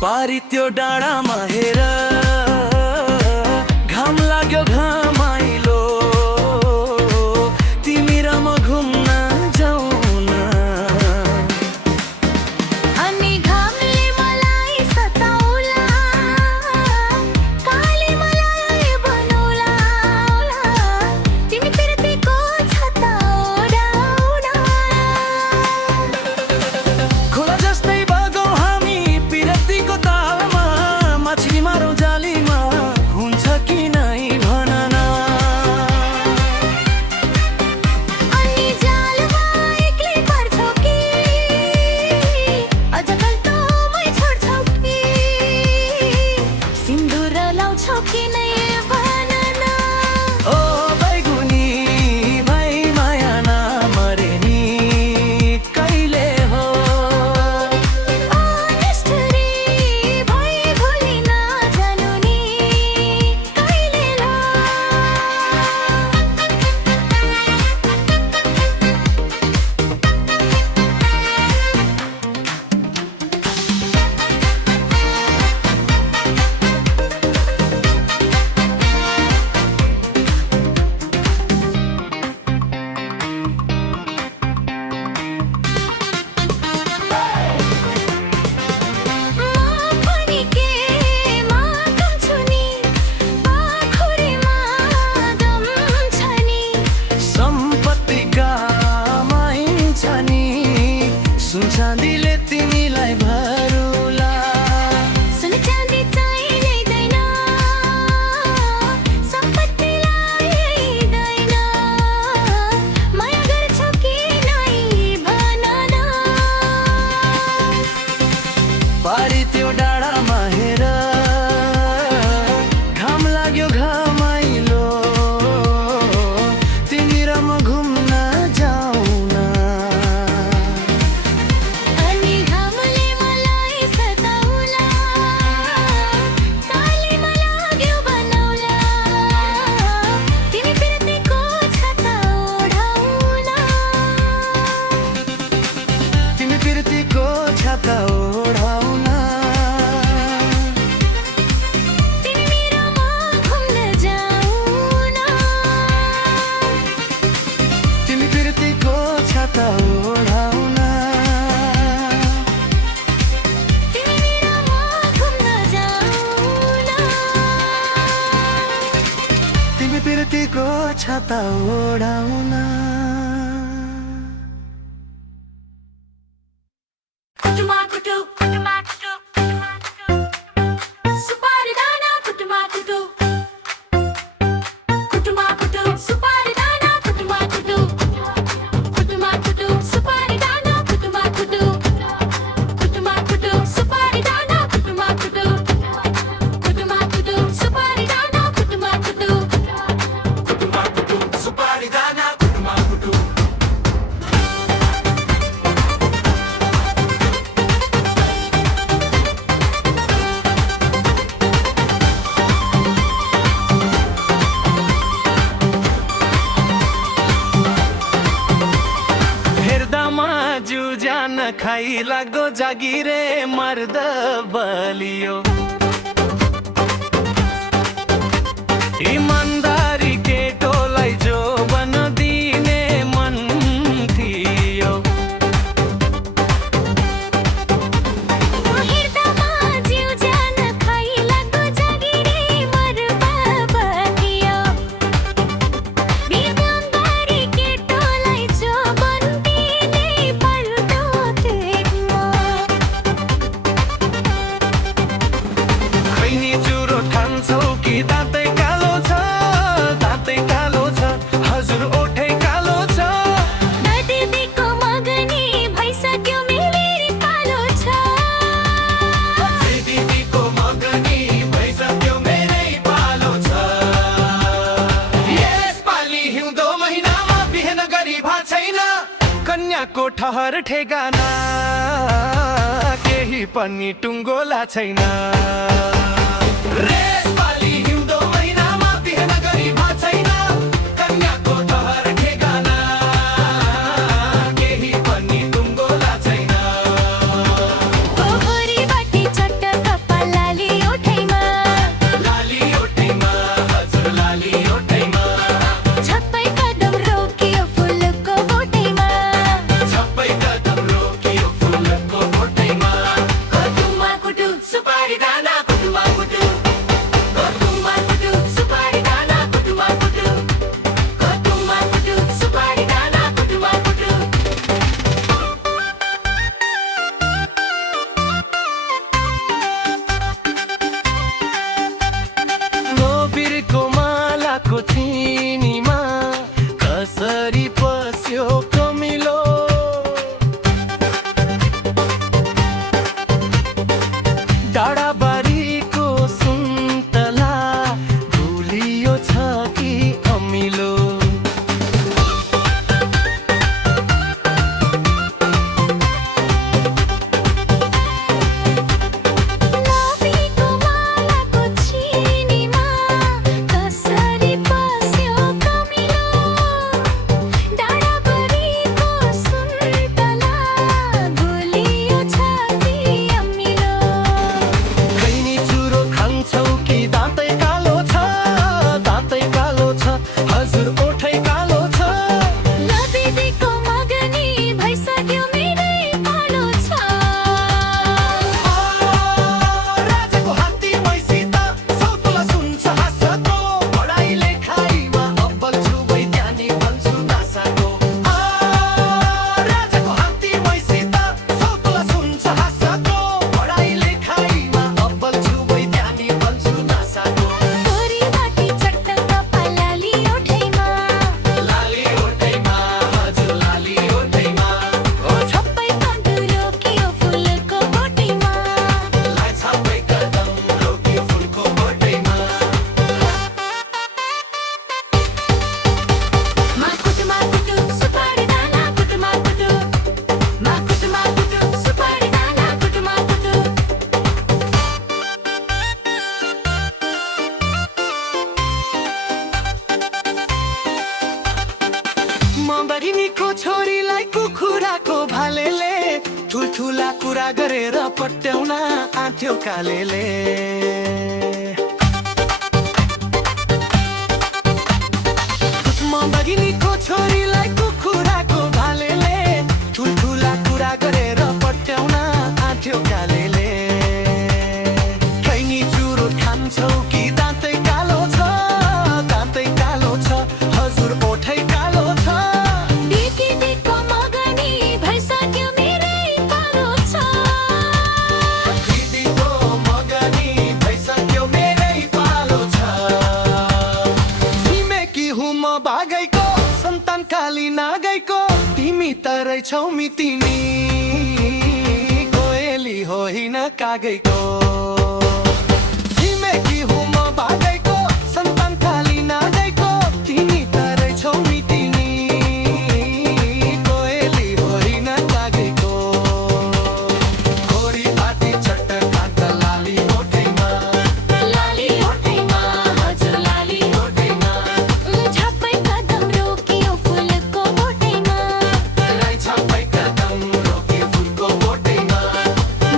पारी त्यो डाँडामा हेर घाम लाग्यो घमाइलो तिमी र म घुम्न जाऊ न। अनि घामले मलाई सताउला काले मलाई बनौला तिमी पिरतीको छता ओढाउन। खोला जस्तै बगौँ हामी पिरतीको तालमा माछी मारौँ जालीमा हुन्छ कि नै भन न। अनि जालमा एक्लै पर्छौ कि अझ कल्टोमै छोड्छौ कि सिन्दुर लाउँछौ कि नै भन न। ओ बैगुनी भाइ माया नमरे नि कहिले हो। ओ निष्ठुरी भई भुली नजानु नि कहिले ल। पनि के मागम छु नि पाखुरीमा दम छ नि। सम्पत्तिका माइन्छ नि सुन चाँदीले तिमीलाई भरुला। सुन चाँदी चाहिँ ल्याइदैन सम्पत्तिलाई ल्याइदैन माया गर्छौ कि नै भन न। पारी त्यो डाँडामा हेर घाम लाग्यो घमाइलो तिमी र म घुम्न जाऊ न। अनि घामले मलाई सताउला कालेमा लाग्यो बनौला तिमी पिरतीको छता ओढाउन। तिमी पिरतीको छाता ओढाउन। तिमी मेरोमा घुम्न जाउन। तिमी पिरतीको छाता ओढाउन। तिमी मेरोमा घुम्न जाउन। तिमी पिरतीको छाता ओढाउन। कुटुमा कुटु सुपारी दाना कुटुमा कुटु कुटुमा कुटु सुपारी दाना कुटुमा कुटु कुटुमा कुटु सुपारी दाना कुटुमा कुटु कुटुमा कुटु सुपारी दाना कुटुमा कुटु कुटुमा कुटु सुपारी दाना कुटुमा कुटु कुटुमा कुटु सुपारी दाना कुटुमा कुटु। हेर्दामा जु ज्यान खाइ लाग्दो जागिरे मर्द बलियो इमानदारी केटोलाई जो बन दिने मन थियो। हेर्दामा जिउ ज्यान खाइ लाग्दो जागिरे मर्दा बलियो इमानदारी केटोलाई जो बन्दिने पल्टो थियो। खैनी चुरो ठान्छौ कि दाँतै कालो छ दाँतै कालो छ हजुर ओठै कालो छ। दिदीको मगनी भइसक्यो मेरी पालो छ। दिदीको मगनी भइसक्यो मेरै पालो छ। यसपालि हिउँदो महिनामा बिहेन गरी भा छैन कन्याको ठहर ठेगाना केही पनि टुङ्गोला छैन। यसपालि हिउँदो महिनामा बिहेन गरी भा छैन कन्याको ठहर ठेगाना केही पनि टुङ्गोला छैन। पोखरीबाटी चट्ट कुरा गरेर पट्याउन आँट्यो कालेले बगिनीको छोरीलाई कुखुराको भालेले ठुल्ठुला कुरा गरेर पट्याउन आँट्यो कालेले खैनी चुरो खान्छौ कि दाँतै कालो छ दाँतै कालो छ हजुर ओठै कालो छ दिदीको मगनी भइसक्यो मेरै पालो छ दिदीको मगनी भइसक्यो मेरै पालो छ छिमेकी हुँ म भागैको सन्तान काली नागैको तिमी त रहेछौ मितिनी कोएली होइन कागैको छिमेकी हुँ म भागैको सन्तान काली नागैको तिमी त रहेछौ मितिनी कोएली होइन कागैको खोरी पाटी चट्ट कान्त लाली ओठैमा लाली ओठैमा हजुर लाली ओठैमा झप्पै कदम रोकियो फुलको बोटैमा रहेछ कदम रोकी फुलको बोटैमा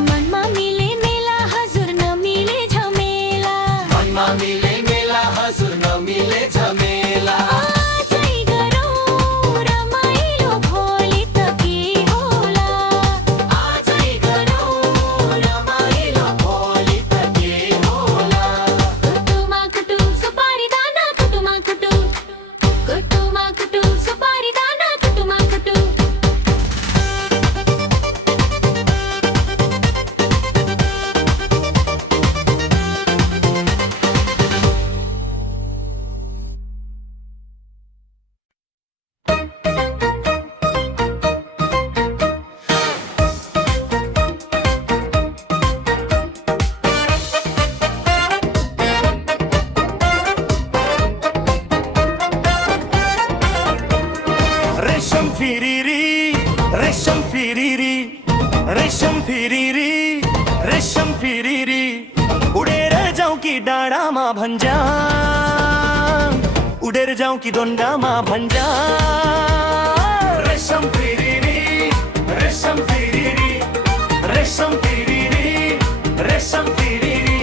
मनमा मिले मेला हजुर नमिले झमेला मनमा मिले मेला हजुर नमिले झमेला आजै गरौँ रमाइलो भोलि त के होला आजै गरौँ रमाइलो भोलि त के होला कुटुमा कुटु सुपारी दाना कुटुमा कुटु कुटुमा कुटु सुपारी दाना कुटुमा कुटु रेशम फिरिरी रेशम फिरिरी रेशम फिरिरी रेशम फिरिरी उडेर जाउँ कि डाँडामा भन्छ उडेर जाउँ कि डोन्डामा भन्छ रेशम फिरिरी रेशम फिरिरी रेशम फिरिरी रेशम फिरिरी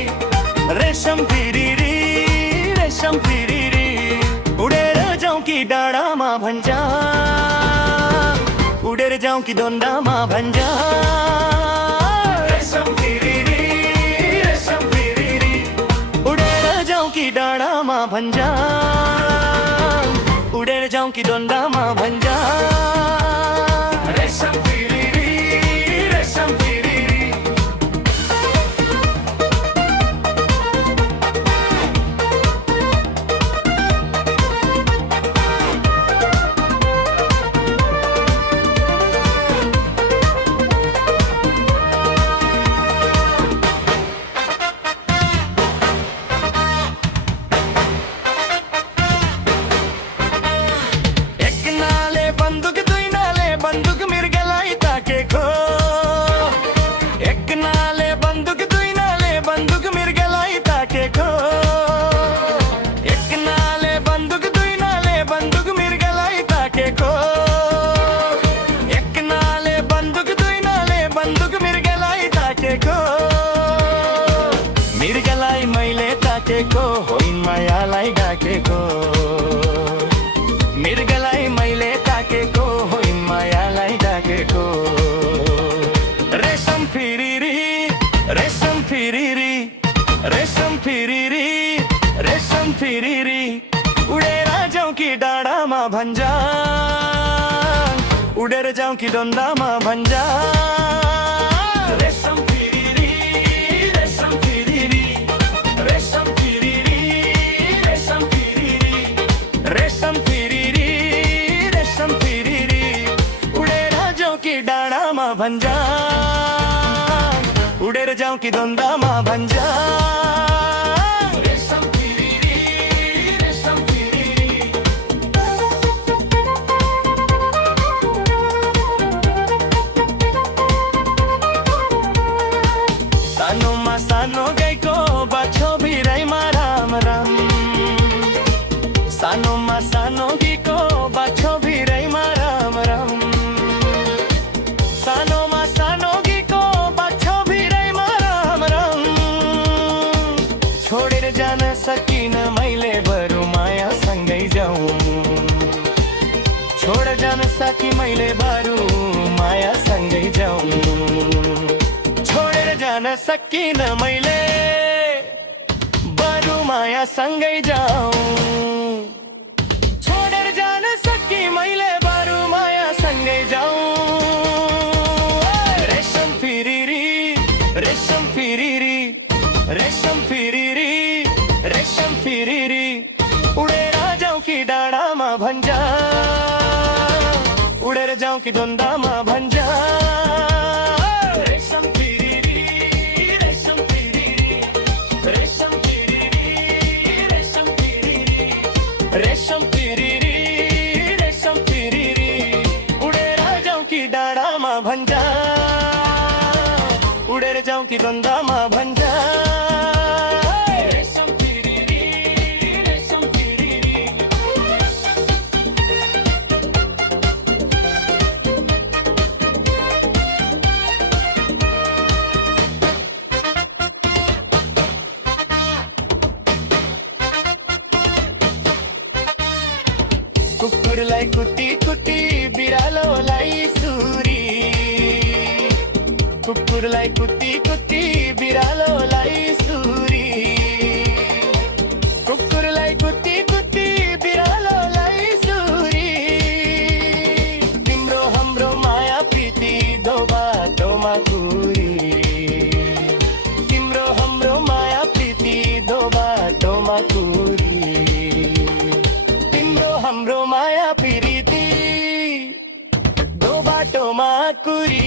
रेशम फिरिरी रेशम फिरिरी उडेर जाउँ कि डाँडामा भन्छ उडेर जाउँ कि डोन्डामा भन्छ रेशम फिरिरी रेशम फिरिरी उडेर जाउँ कि डाँडामा भन्छ उडेर जाउँ कि डोन्डामा भन्छ रेशम फिरिरी रेशम फिरिरी एक नाले बन्दुक दुई नाले बन्दुक मिर्गलाई ताकेको एक नाले बन्दुक दुई नाले बन्दुक मिर्गलाई ताकेको एक नाले बन्दुक दुई नाले बन्दुक मिर्गलाई ताकेको एक नाले बन्दुक दुई नाले बन्दुक मिर्गलाई ताकेको मिर्गलाई मैले ताकेको होइन मायालाई डाकेको मिर्गलाई मैले ताकेको होइन मायालाई डाकेको रेशम फिरिरी रेशम फिरिरी रेशम फिरिरी रेशम फिरिरी उडेर जाउँ कि डाँडामा भन्छ उडेर जाउँ कि डोन्डामा भन्छ रेशम फिरिरी रेशम फिरिरी रेशम फिरिरी रेशम फिरिरी रेशम फिरिरी रेशम फिरिरी उडेर जाउँ कि डाँडामा भन्छ उडेर जाउँ कि डोन्डामा भन्छ रेशम फिरिरी रेशम फिरिरी सानोमा सानो गाईको बाछो भिराइमा राम राम सानोमा सानो गीको बाछो भिराइमा राम राम सानोमा सानो गीको जान सकी मैले बरु माया सँगै जाउँ छोडेर जान सकिन मैले बरु माया सँगै जाउँ छोडेर जान सकी मैले बरु माया सँगै जाउँ रेशम फिरिरी रेशम फिरिरी रेशम फिरिरी रेशम फिरिरी उडेर जाउँ कि डाँडामा भन्छ उडेर जाउँ कि द्वन्द्वमा भन्छ रेशम फिरिरी रेशम फिरिरी रेशम फिरिरी रेशम फिरिरी रेशम फिरिरी रेशम फिरिरी उडेर जाउँ कि डाँडामा भन्छ उडेर जाउँ कि द्वन्द्वमा भन्छ रेशम फिरिरी रेशम फिरिरी कुकुरलाई कुटी कुटी बिरालोलाई सुरी कुकुरलाई कुटी कुटी बिरालोलाई सुरी कुकुरलाई कुटी कुटी बिरालोलाई सुरी तिम्रो हाम्रो माया प्रीति दो बाटोमा कुरी तिम्रो हाम्रो माया प्रीति दो बाटोमा कुरी तिम्रो हाम्रो माया प्रीति दो बाटोमा कुरी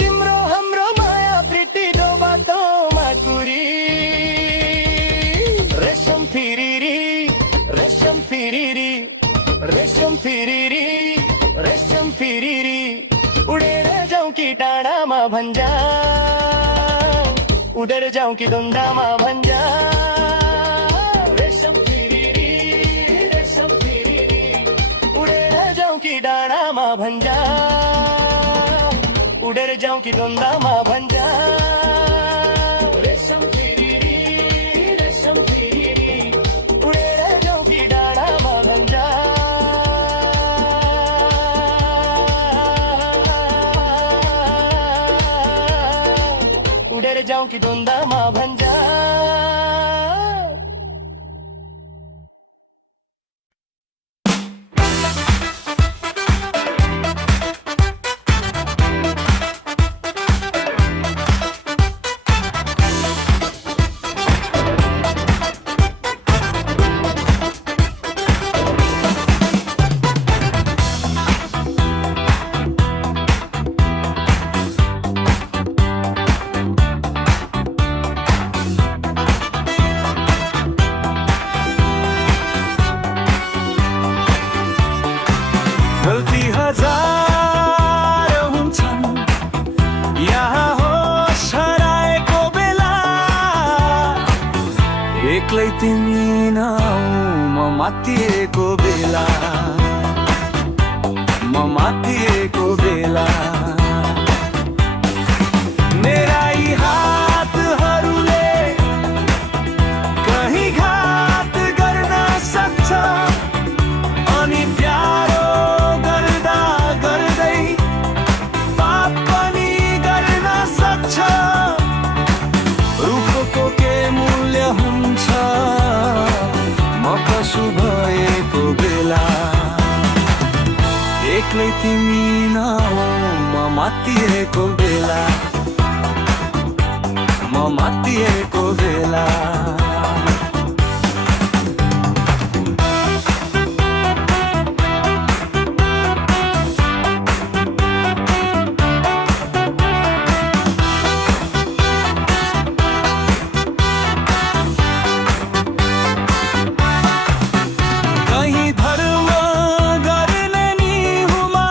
तिम्रो हाम्रो माया प्रीति दो बाटोमा कुरी रेशम फिरिरी रेशम फिरिरी रेशम फिरिरी रेशम फिरिरी उडेर जाउँ कि डाँडामा भन्जा उडेर जाउँ कि द्वन्द्वमा भन्जा रेशम फिरिरी रेशम फिरिरी उडेर जाउँ कि डाँडामा भन्जा उडेर जाउँ कि द्वन्द्वमा भन्जा रेशम फिरिरी रेशम फिरिरी उडेर जाउँ कि डाँडामा भन्जा उडेर जाउँ कि द्वन्द्वमा भन्जा गल्ती हजार हुन्छन् यहाँ होस हराएको बेला एक्लै तिमी नआऊ म मातिएको बेला म मातिएको बेला मेरा यी हातहरूले कहीँ घात गर्न सक्छ अनि प्यारो गर्दा गर्दै पाप पनि गर्न सक्छ रुखको के मूल्य हुन्छ म पशु भएको बेला एक्लै तिमी नआऊ म मातिएको बेला म मातिएको बेला कहीँ धर्म गर्ने निहुमा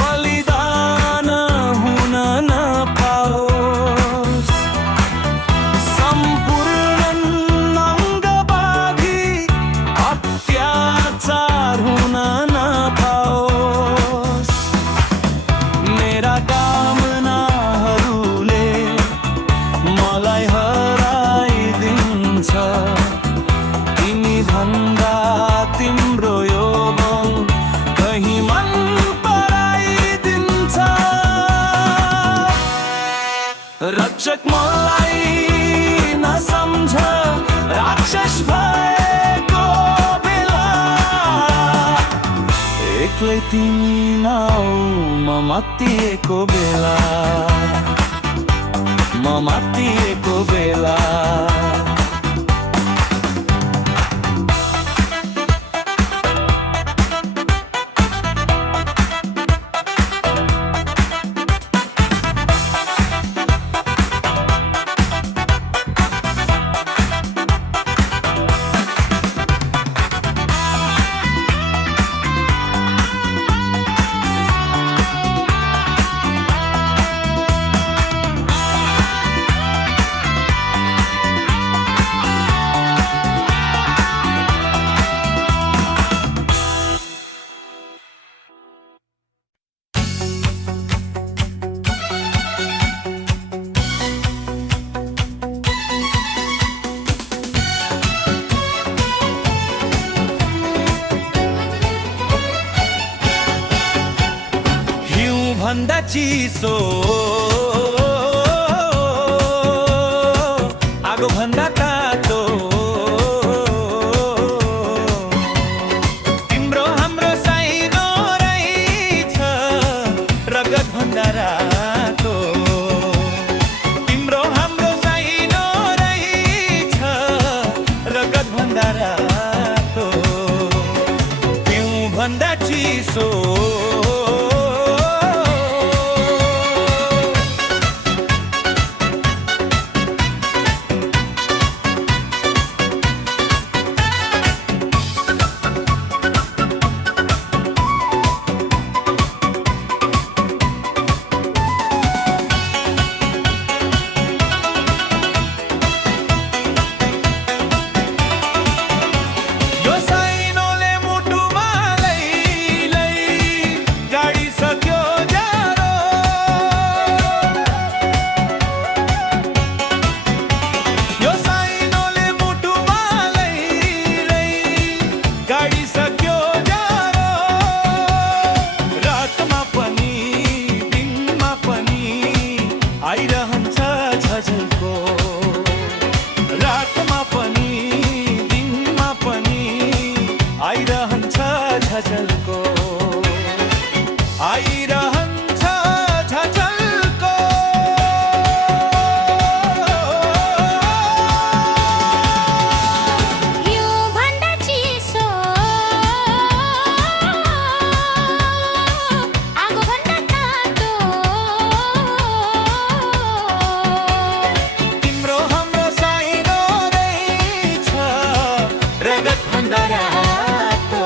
बलिदान हुन नपाओस् सम्पूर्ण रक्षक मलाई नसम्झ राक्षस भएको बेला एक्लै तिमी नआऊ म मात्तिएको बेला म मात्तिएको बेला भन्दा चिसो आगो भन्दा तातो तिम्रो हाम्रो साइनो रहेछ रगत भन्दा रातो तिम्रो हाम्रो साइनो रहेछ रगत भन्दा रातो पिउँ भन्दा चिसो आइरहन्छ झझल्को रातमा पनि दिनमा पनि आइरहन्छ झझल्को आइरहन्छ झझल्को यो भन्दा चिसो आगो भन्दा तातो तिम्रो हाम्रो साइनो रहेछ रगत भन्दा रातो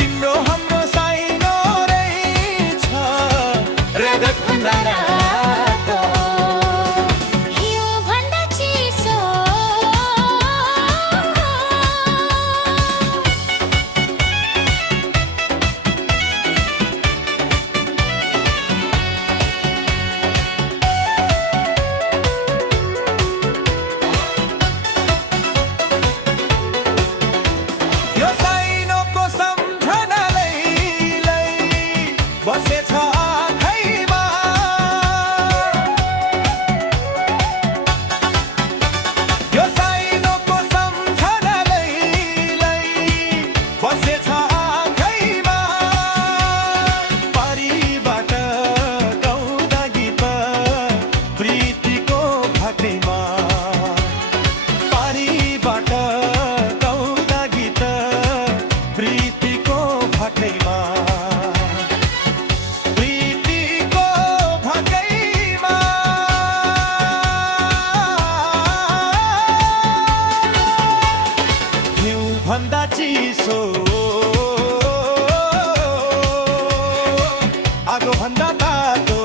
तिम्रो हाम्रो साइनो रहेछ रगत भन्दा रातो यो भन्दा चिसो यो साइनोको सम्झनाले बसेछ आँखैमा यो साइनोको सम्झनाले बसेछ आँखैमा पारीबाट गाउँदा गीत प्रीतिको भाकैमा पारीबाट गाउँदा गीत प्रीतिको भाकैमा प्रीतिको भाकैमा हिउँ भन्दा चिसो आगो भन्दा तातो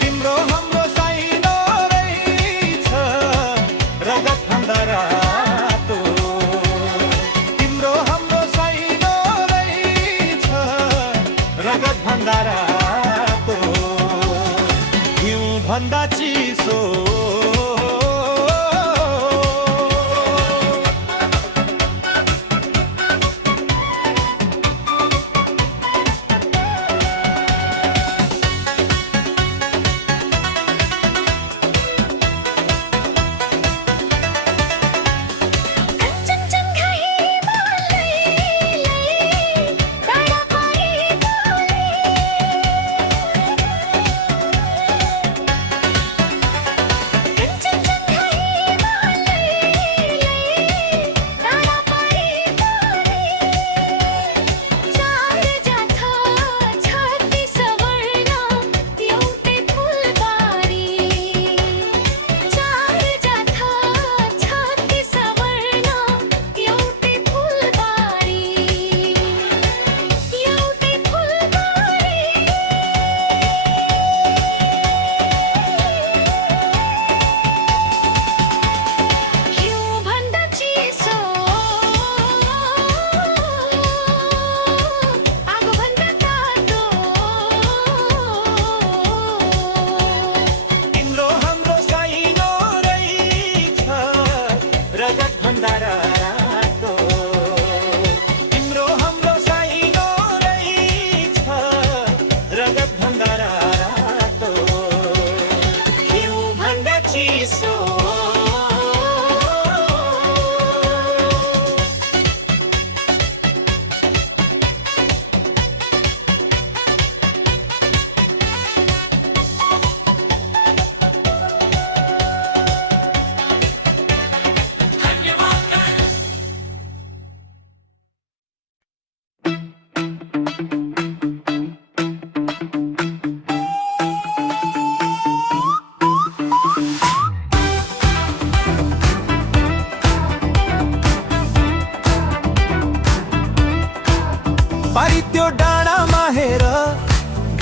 तिम्रो हाम्रो साइनो रहेछ रगत भन्दा रातो तिम्रो हाम्रो साइनो रहेछ रगत भन्दा रातो हिउँ भन्दा चिसो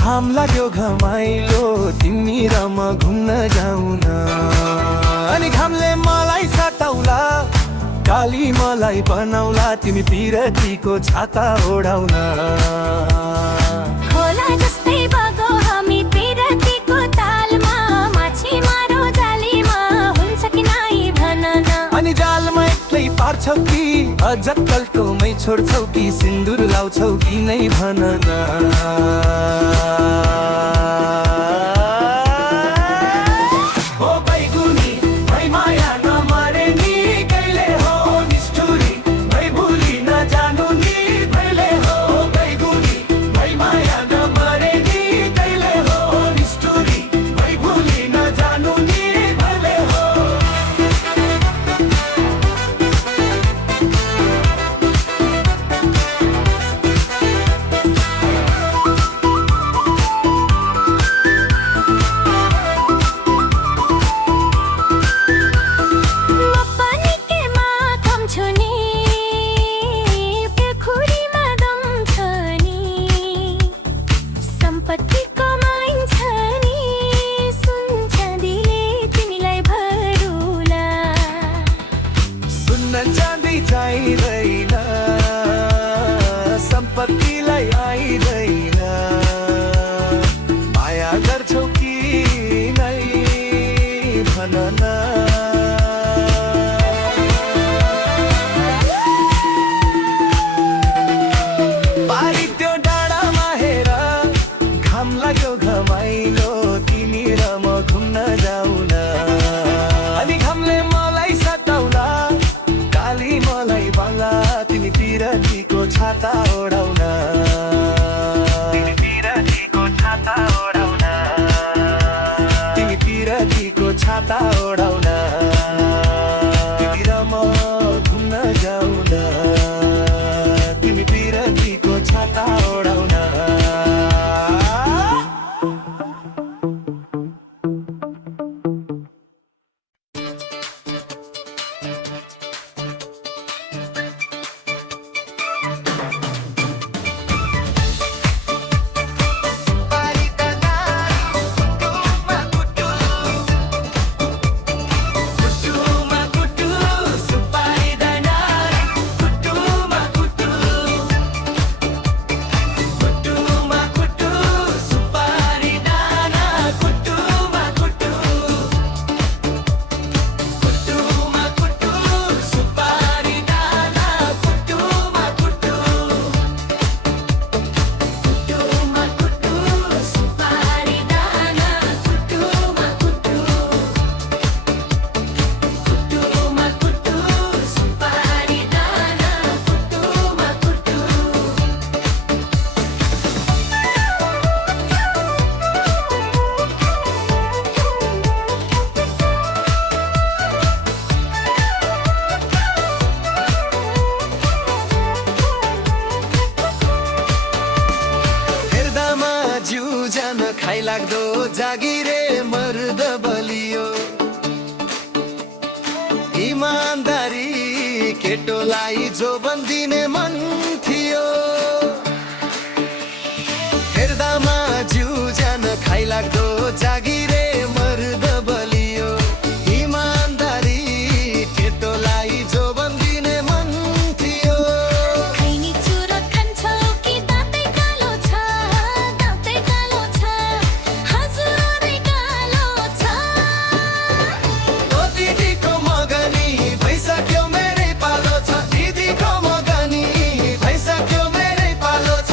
घाम लाग्यो घमाइलो तिमी र म घुम्न जाउन अनि घामले मलाई सताउला काली मलाई बनाउला तिमी पिरतीको छाता ओढाउन खोला जस्तै बगौ हामी पिरतीको तालमा माछी मारो जालीमा हुन्छ कि नाइ भन न अनि जालमा एक्लै पार्छौ कि अझ कल्टोमै छोड्छौ कि सिन्दुर लाउँछौ कि नै भन न ओ बैगुनी भै माया नमरे नि कहिले हो निष्ठुरी भै भुली नजानु नि भैले हो बैगुनी भै माया नमरे नि कहिले हो निष्ठुरी भै भुली नजानु नि भैले हो सम्पत्तिको माइन्छ नि सुन चाँदीले तिमीलाई भरुला सुन्न चाँदी चाहिँदैन सम्पत्तिलाई आइदैन माया गर्छौ कि नै भन न पारी त्यो डाँडामा हेर घाम लाग्यो घमाइलो तिमी र म घुम्न जाउन अनि घामले मलाई सताउला काली मलाई बाला तिमी पिरतीको छाता ओढाउन तिमी पिरतीको छाता ओढाउन तिमी पिरतीको छाता ओढाउन तिमी र म घुम्न जाउन तिमी पिरतीको छाता ओढाउन खाइलाग्दो जागिरे मर्द बलियो इमानदारी केटोलाई जो बन्दिने मन थियो हेर्दामा जिउ ज्यान खाइलाग्दो जागिरे मर्द बलियो इमानदारी केटोलाई जो बन्दिने मन थियो खैनी चुरो खान्छौ कि दाँतै कालो छ दाँतै कालो छ हजुरै कालो छ ओ दिदीको मगनी भइसक्यो मेरै पालो छ दिदीको मगनी भइसक्यो मेरै पालो छ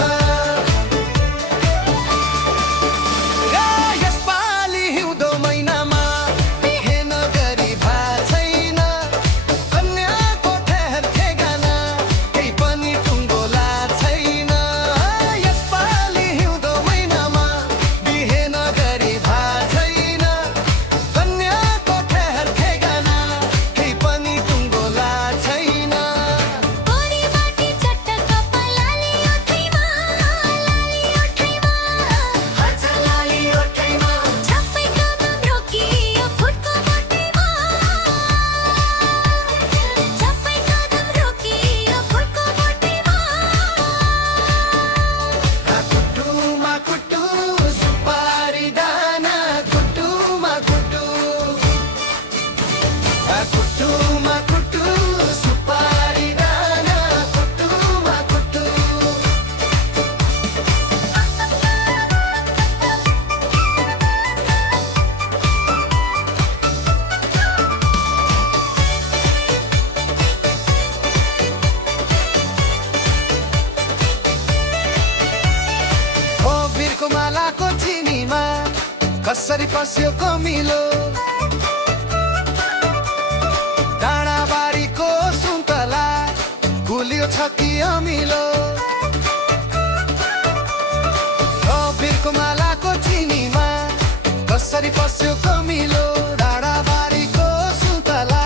कसरी पस्यो कमिलो डाँडाबारीको सुन्तला गुलियो छ कि अमिलो बिरको मालाको चिनीमा कसरी पस्यो कमिलो डाँडाबारीको सुन्तला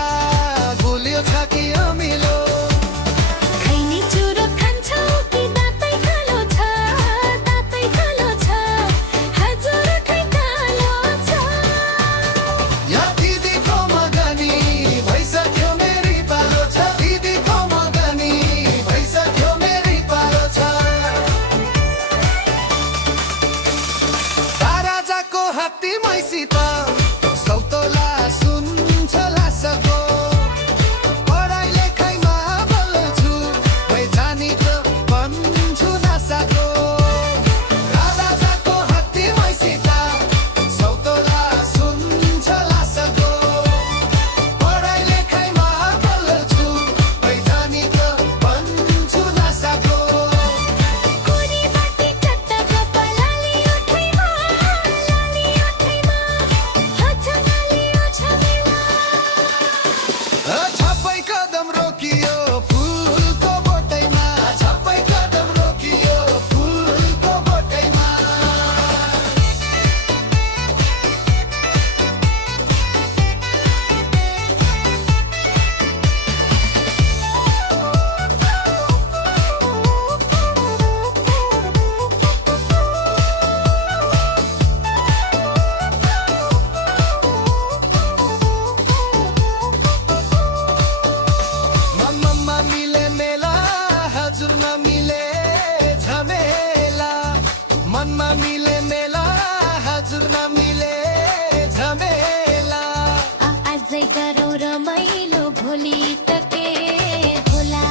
गुलियो छ कि अमिलो खैनी चुरो खान्छौ कि दातै कालो छ दातै कालो छ हजुर खै कालो छ या दिदीको मगनी भइसक्यो मेरी पालो छ दिदीको मगनी भइसक्यो मेरी पालो छ राजाको हात्ती मैसित सौतोला सुन्छ लासको पढाइ लेखाइमा बल्ल छु जानी त भन्छु नासाको राजाको हात्ती मैसित सौतोला सुन्छ लासको पढाइ लेखाइमा बल्ल छु जानी त भन्छु नासाको कोरी बाटी चट्ट कपालाली ओठैमा हचनाली ओछमेला छप्पै कदम रोकियो फुलको बोटैमा छप्पै कदम रोकियो फुलको बोटैमा मम्मा मिले मेला हजुर नमिले झमेला मनमा मिले मेला हजुर नमिले झमेला अझै गरौँ रमाइलो भोलि त के होला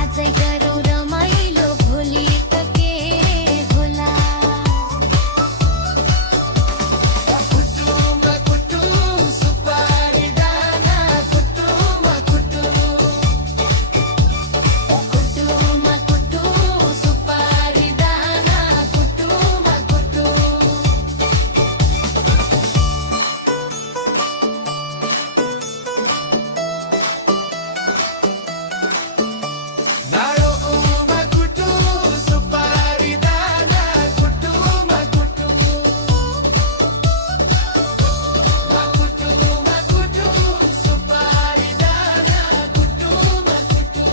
अझै गरौँ रमाइलो भोलि त के होला कुटुमा कुटु सुपारी दाना कुटुमा कुटु कुटुमा कुटु सुपारी दाना कुटुमा कुटु नाडो उमा कुटु सुपारी दाना कुटुमा कुटु कुटुमा कुटु सुपारी दाना कुटुमा कुटु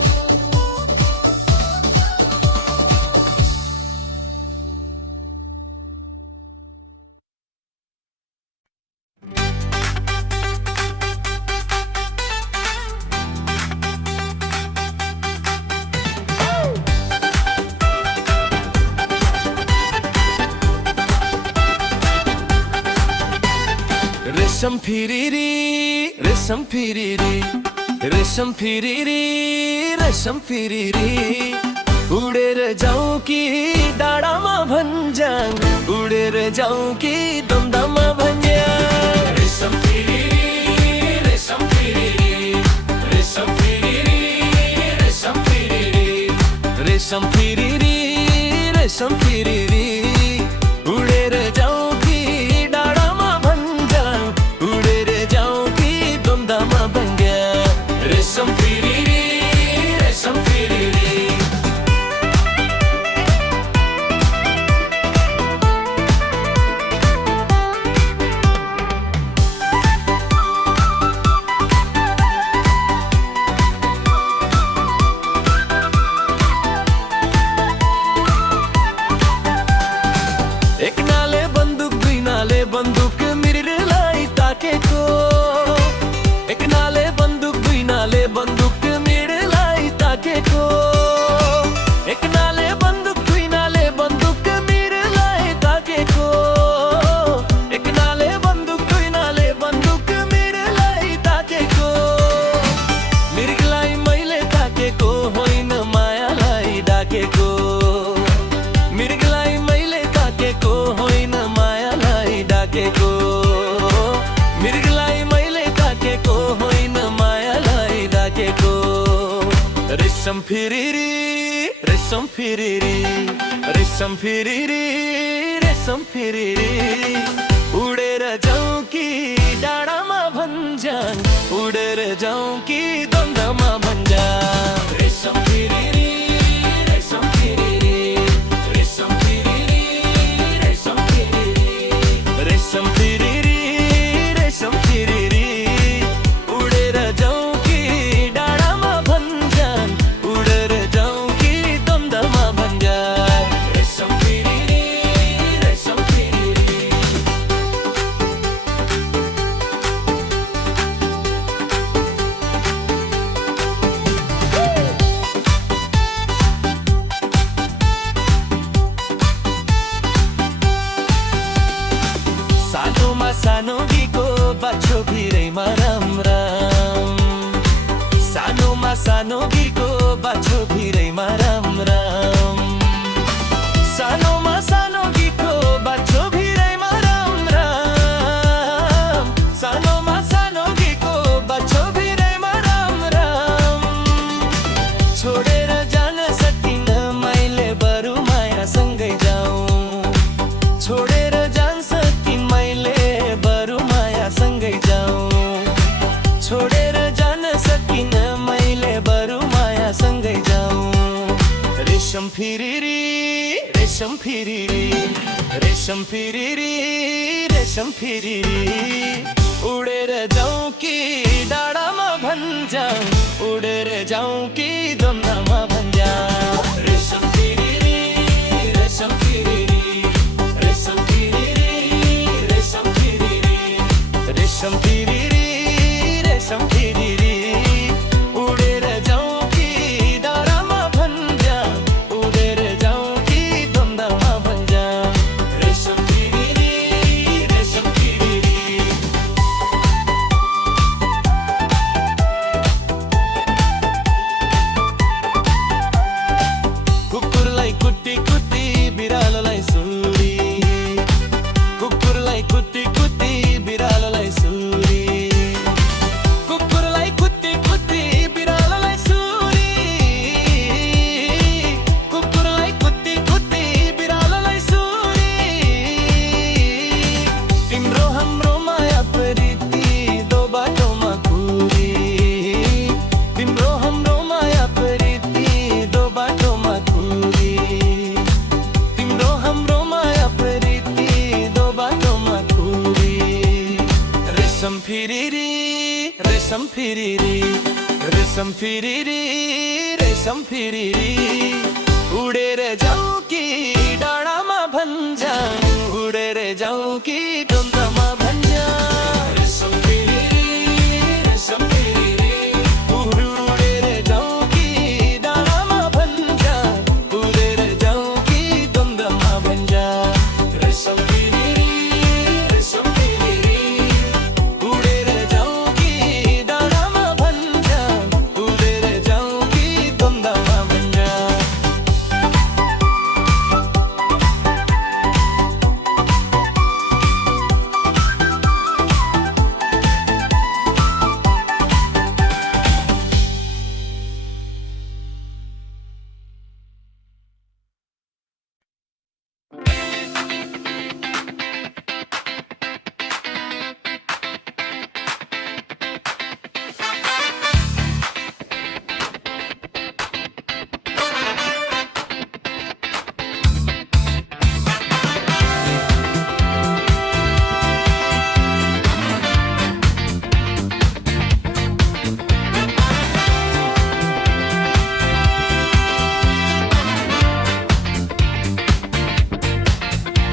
रेशम फिरिरी रेशम फिरिरी रेशम फिरिरी रेशम फिरिरी उडेर जाउँ कि डाँडामा भन्ज्याङ उडेर जाउँ कि दमदममा भन्ज्याङ रेशम फिरिरी रेशम फिरिरी रेशम फिरिरी रेशम फिरिरी रेशम फिरिरी रेशम फिरिरी उडेर जाउँ कि डाँडामा भन्ज्याङ उडेर जाउँ कि दमदममा भन्ज्याङ रेशम फिरिरी रेशम फिरिरी एक नाले बन्दुक दुई नाले बन्दुक मिरलाई ताकेको एक नाले बन्दुक दुई नाले बन्दुक मिरलाई ताकेको एक नाले बन्दुक दुई नाले बन्दुक मिरलाई ताकेको एक नाले बन्दुक दुई नाले बन्दुक मिरलाई ताकेको मिर्गलाई मैले ताकेको होइन मायालाई डाकेको मिर्गलाई मैले ताकेको होइन मायालाई डाकेको मिर्गलाई मैले ताकेको होइन मायालाई डाकेको रेशम फिरिरी रेशम फिरिरी रेशम फिरिरी रेशम फिरिरी उडेर जाउँ कि डाँडामा भन्ज्याङ उडेर जाउँ कि द्वन्द्वमा भन्ज्याङ रेशम फिरिरी रेशम फिरिरी रेशम फिरिरी रेशम फिरिरी रेशम फिरिरी रेशम फिरिरी उडेर जाउँ कि डाँडामा भन्ज्याङ उडेर जाउँ कि द्वन्द्वमा भन्ज्याङ रेशम फिरिरी रेशम फिरिरी सानोमा सानो गीको बाछो भिरैमा राम राम सानोमा सानो गीको बाछो भिरैमा राम राम सानोमा सानो गीको बाछो भिरैमा राम राम सानोमा सानो गीको बाछो भिरैमा राम राम छोडेर जान सकिन मैले बरु मायासँगै जाउँ छोडेर जान सकिन मैले बरु मायासँगै जाउँ छोडेर जान सकिन मैले बरु मायासँगै जाउँ रेशम फिरिरी रेशम फिरिरी रेशम फिरिरी रेशम फिरिरी उडेर जाउँ कि डाँडामा भन्ज्याङ उडेर जाउँ कि द्वन्द्वमा भन्ज्याङ रेशम फिरिरी रेशम फिरिरी रेशम फिरिरी रेशम फिरिरी रेशम फिरिरी रेशम फिरिरी उडेर जाउँ कि डाँडामा भन्ज्याङ उडेर जाउँ कि द्वन्द्वमा भन्ज्याङ रेशम फिरिरी रेशम फिरिरी कुकुरलाई कुट्टी कुट्टी बिरालोलाई सुरी कुकुरलाई कुट्टी कुट्टी बिरालोलाई सुरी कुकुरलाई कुट्टी कुट्टी बिरालोलाई सुरी कुकुरलाई कुट्टी कुट्टी बिरालोलाई सुरी तिम्रो हाम्रो माया प्रीति दो बाटोमा कुरी तिम्रो हाम्रो माया प्रीति दो बाटोमा कुरी तिम्रो हाम्रो माया प्रीति दो बाटोमा कुरी रेशम फिरिरी रेशम फिरिरी रेशम फिरिरी रेशम फिरिरी उडेर जाउँ कि डाँडामा भन्ज्याङ उडेर जाउँ कि द्वन्द्वमा भन्ज्याङ रेशम फिरिरी रेशम फिरिरी उडेर जाउँ कि डाँडामा भन्ज्याङ उडेर जाउँ कि द्वन्द्वमा भन्ज्याङ रेशम फिरिरी रेशम फिरिरी उडेर जाउँ कि डाँडामा भन्ज्याङ उडेर जाउँ कि द्वन्द्वमा भन्ज्याङ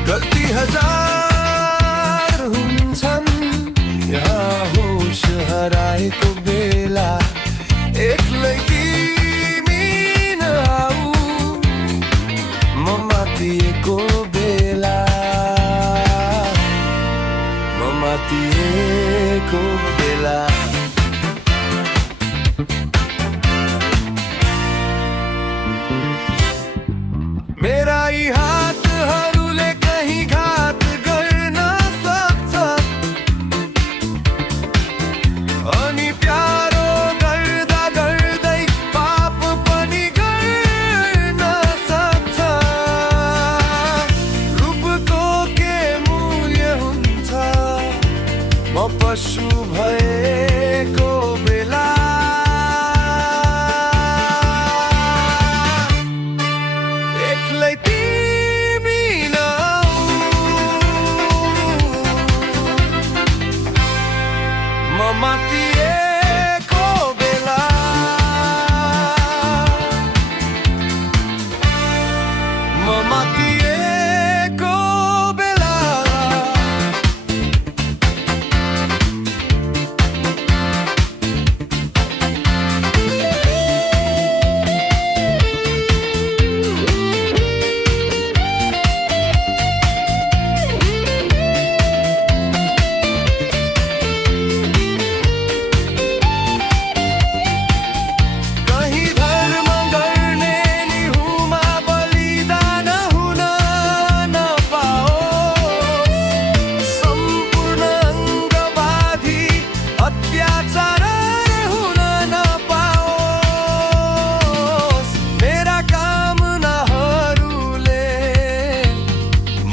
गल्ती हजार हुन्छन् यहाँ होस हराएको बेला एक्लै तिमी नआऊ म मातिएको बेला म मातिएको बेला मेरा यी हातहरूले कहीँ घात गर्न सक्छ अनि प्यारो गर्दा गर्दै पाप पनि गर्न सक्छ रूपको मातिएको बेला कहीं धर्म गर्ने नि हुमा बलिदान हुन नपाओस्, सम्पूर्ण अङ्गबाधी अत्याचार हुन नपाओस्। मेरा कामनाहरूले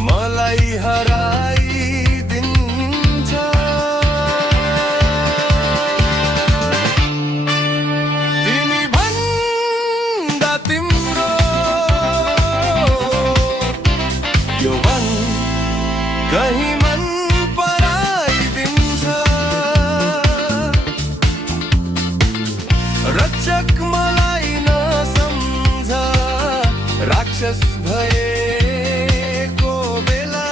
मलाई हराइदिन्छ। तिमी भन्दा तिम्रो यो मन कहीँ मन पराइदिन्छ। रक्षक मलाई नसम्झ, राक्षस भएको बेला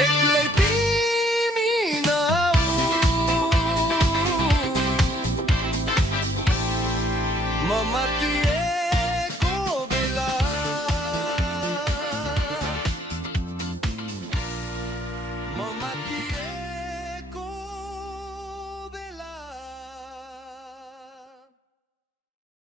एक्लै तिमी नआऊ, म मातिए